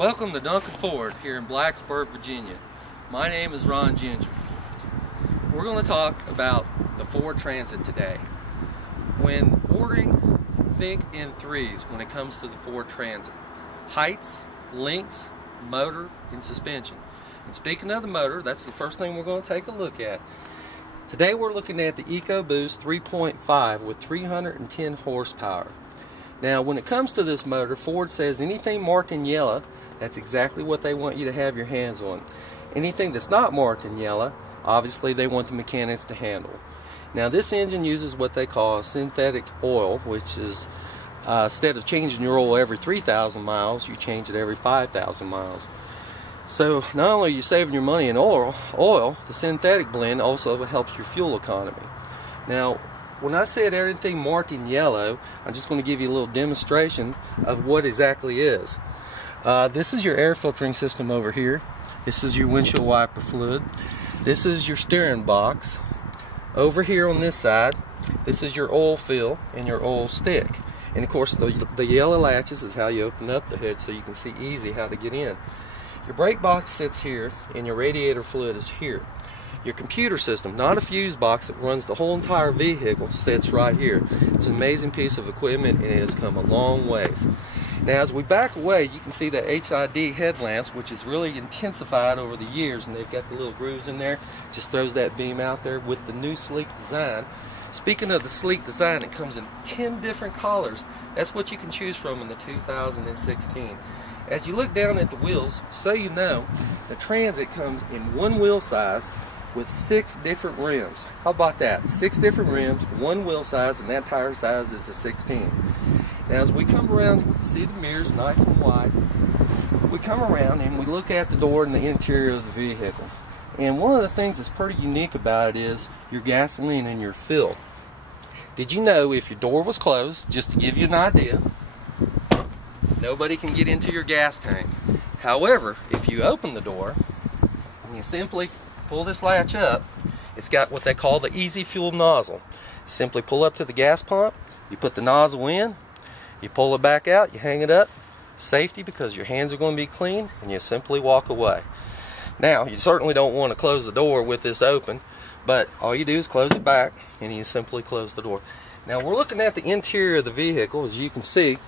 Welcome to Duncan Ford here in Blacksburg, Virginia. My name is Ron Ginger. We're going to talk about the Ford Transit today. When ordering, think in threes when it comes to the Ford Transit. Heights, lengths, motor, and suspension. And speaking of the motor, that's the first thing we're going to take a look at. Today we're looking at the EcoBoost 3.5 with 310 horsepower. Now when it comes to this motor, Ford says anything marked in yellow, that's exactly what they want you to have your hands on. Anything that's not marked in yellow, obviously they want the mechanics to handle. Now this engine uses what they call synthetic oil, which is instead of changing your oil every 3,000 miles, you change it every 5,000 miles. So not only are you saving your money in oil, the synthetic blend also helps your fuel economy. Now when I said everything marked in yellow, I'm just going to give you a little demonstration of what exactly is. This is your air filtering system over here. This is your windshield wiper fluid. This is your steering box. Over here on this side, this is your oil fill and your oil stick. And of course the yellow latches is how you open up the hood so you can see easy how to get in. Your brake box sits here and your radiator fluid is here. Your computer system, not a fuse box that runs the whole entire vehicle, sits right here. It's an amazing piece of equipment and it has come a long ways. Now as we back away, you can see the HID headlamps, which is really intensified over the years, and they've got the little grooves in there. Just throws that beam out there with the new sleek design. Speaking of the sleek design, it comes in 10 different colors. That's what you can choose from in the 2016. As you look down at the wheels, so you know, the Transit comes in one wheel size with 6 different rims. How about that? 6 different rims, one wheel size, and that tire size is a 16. Now as we come around, you can see the mirrors nice and wide. We come around and we look at the door and the interior of the vehicle. And one of the things that's pretty unique about it is your gasoline and your fill. Did you know if your door was closed, just to give you an idea, nobody can get into your gas tank. However, if you open the door and you simply pull this latch up, it's got what they call the easy fuel nozzle. You simply pull up to the gas pump, you put the nozzle in, you pull it back out, you hang it up, safety because your hands are going to be clean, and you simply walk away. Now, you certainly don't want to close the door with this open, but all you do is close it back, and you simply close the door. Now, we're looking at the interior of the vehicle, as you can see,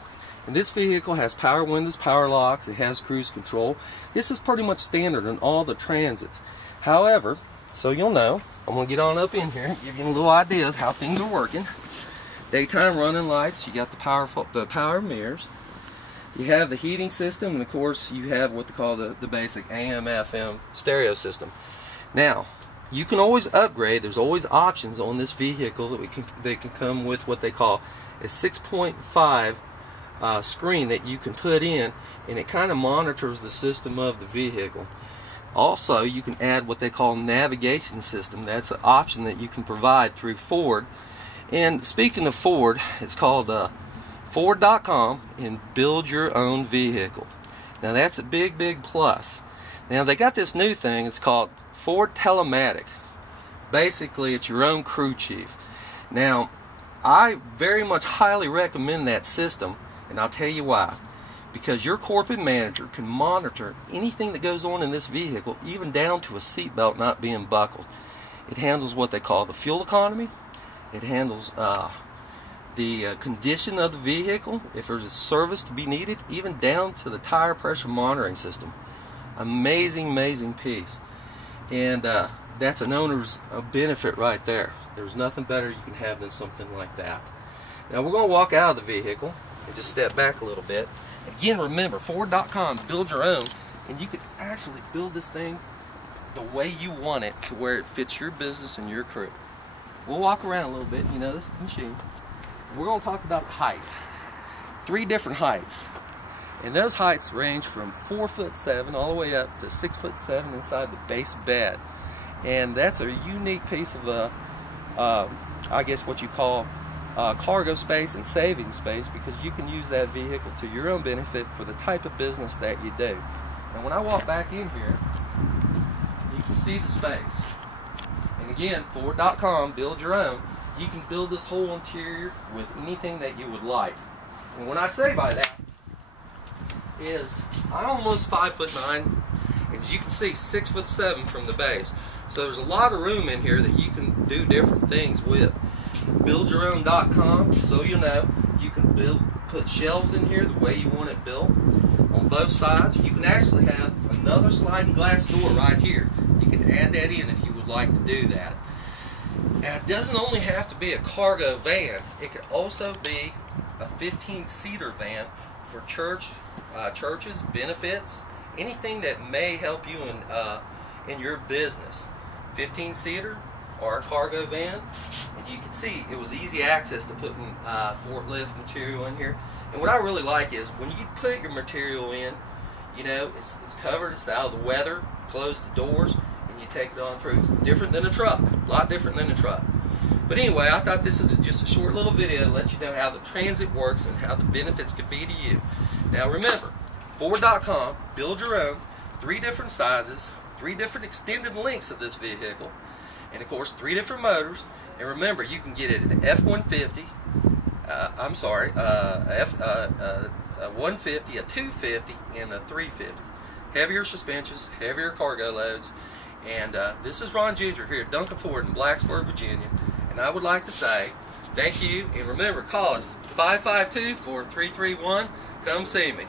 and this vehicle has power windows, power locks, it has cruise control. This is pretty much standard in all the Transits. However, so you'll know, I'm going to get on up in here and give you a little idea of how things are working. Daytime running lights, you got the power mirrors, you have the heating system, and of course you have what they call the basic AM/FM stereo system. Now, you can always upgrade. There's always options on this vehicle that can come with what they call a 6.5 screen that you can put in, and it kind of monitors the system of the vehicle. Also, you can add what they call navigation system. That's an option that you can provide through Ford. And speaking of Ford, it's called Ford.com and build your own vehicle. Now that's a big plus. Now they got this new thing, it's called Ford Telematic. Basically it's your own crew chief. Now I very much highly recommend that system, and I'll tell you why. Because your corporate manager can monitor anything that goes on in this vehicle, even down to a seatbelt not being buckled. It handles what they call the fuel economy. It handles the condition of the vehicle, if there's a service to be needed, even down to the tire pressure monitoring system. Amazing piece. And that's an owner's benefit right there. There's nothing better you can have than something like that. Now we're going to walk out of the vehicle and just step back a little bit. Again, remember, Ford.com, build your own, and you can actually build this thing the way you want it to where it fits your business and your crew. We'll walk around a little bit. You know, this is the machine. We're going to talk about the height. 3 different heights. And those heights range from 4'7" all the way up to 6'7" inside the base bed. And that's a unique piece of, I guess what you call cargo space and saving space, because you can use that vehicle to your own benefit for the type of business that you do. And when I walk back in here, you can see the space. And again, Ford.com, build your own. You can build this whole interior with anything that you would like. And when I say by that, is I'm almost 5'9", and as you can see, 6'7" from the base. So there's a lot of room in here that you can do different things with. BuildYourOwn.com, so you know, you can put shelves in here the way you want it built on both sides. You can actually have another sliding glass door right here. You can add that in if you would like to do that. Now, it doesn't only have to be a cargo van. It could also be a 15-seater van for churches, benefits, anything that may help you in your business. 15-seater or a cargo van, and you can see it was easy access to putting forklift material in here. And what I really like is when you put your material in, you know, it's covered, it's out of the weather, close the doors, and you take it on through. It's different than a truck, a lot different than a truck. But anyway, I thought this is just a short little video to let you know how the Transit works and how the benefits could be to you. Now remember, Ford.com, build your own, 3 different sizes, 3 different extended lengths of this vehicle, and of course 3 different motors. And remember, you can get it an F-150, a 150, a 250, and a 350. Heavier suspensions, heavier cargo loads. And this is Ron Ginger here at Duncan Ford in Blacksburg, Virginia. And I would like to say thank you, and remember, call us 552-4331. Come see me.